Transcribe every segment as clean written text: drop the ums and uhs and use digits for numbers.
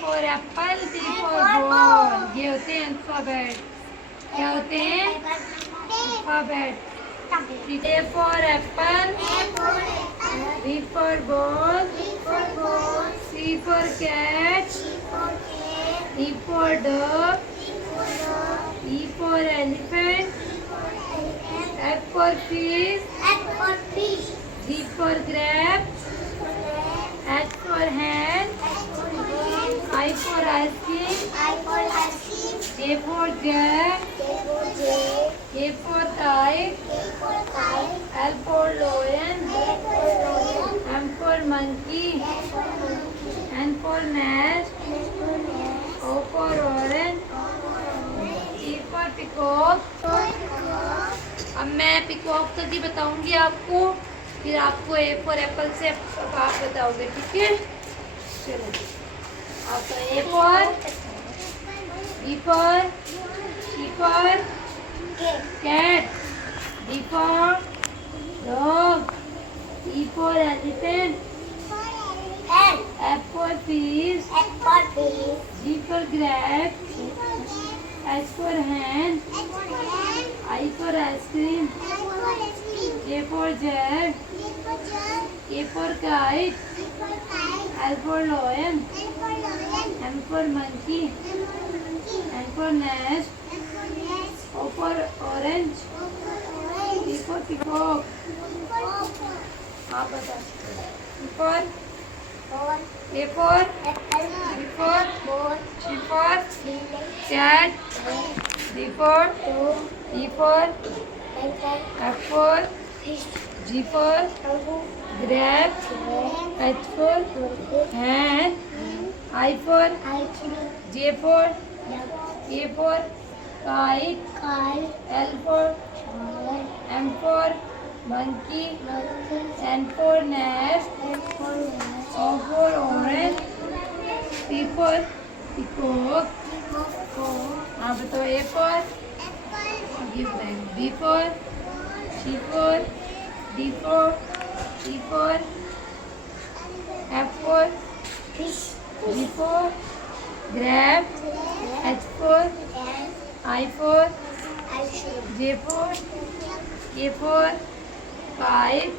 for apple, B for ball. ये होते हैं अल्फाबेट। क्या होते हैं? Alphabet. A for apple, B for ball, C for cat, E for dog, E for elephant, F for fish, G for grapes, H for hand, I for ice cream, J for jug, K for kite, L for lion, M for monkey, N for nest, O for orange, P for peacock. अब मैं peacock तक ही बताऊंगी आपको, फिर आपको A for Apple से अब आप बताओगे, ठीक है? चलो आपका A for, B for, C for cat, D for dog, E for elephant, F for fish, G for grapes, H for hand, I for ice cream, J for jug, K for kite, L for lion, M for monkey, N for nest, O for orange, P for peacock. आप बता। A for B for C for cat, D for E for F for G for grapes, H for hand, I for J for K for kite, L for M for monkey, N for nest, O for orange, P for peacock. आप बताओ A for B for C for D for E for F for G for grapes, H for I for J for K for kite,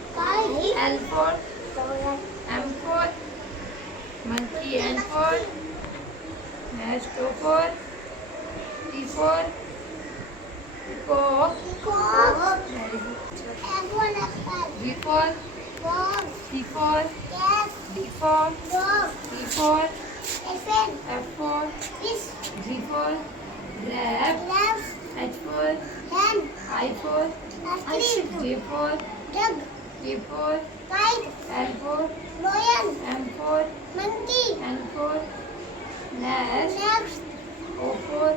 L for M for monkey, N for nest, O for P for peacock, G for C for D for E for F for G for grapes, H for I for J for K for L for M for N for nest, O for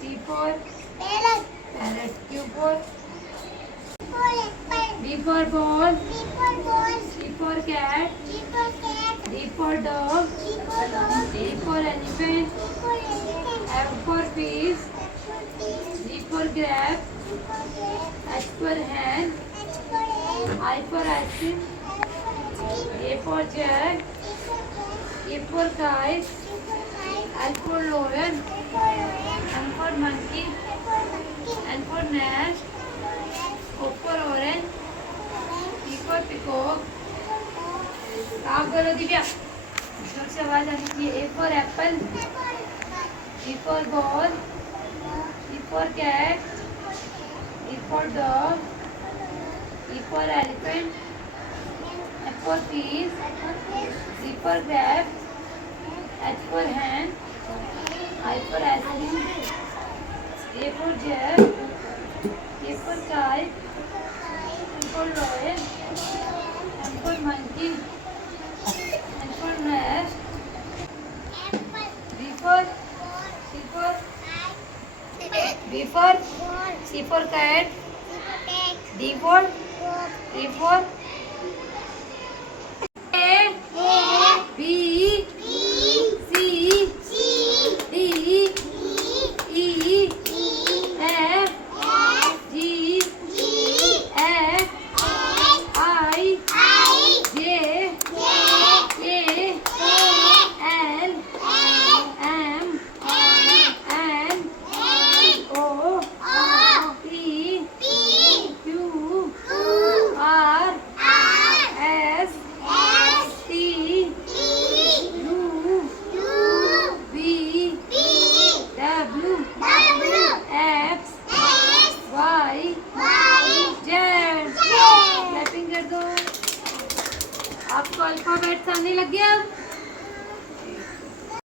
P for parrot, Q for B for ball, C for cat, D for dog, E for elephant, F for fish, G for grapes, H for hand, I for ice cream, A for jug, E for kite, L for lion, M for monkey, N for nest, O for orange, P for peacock. आप करो दिव्या, जोर से आवाज आनी चाहिए। A for apple, B for ball, C for cat, D for dog, E for elephant, F for fish, G for grapes, H for hand, I for ice cream, A for jug, K for kite, E for lion, M for monkey, N for nest, B for C for cat, D for E for A, B, C, D, E, F, G, H, I, J, K, L, इसको alphabets आने लगे अब।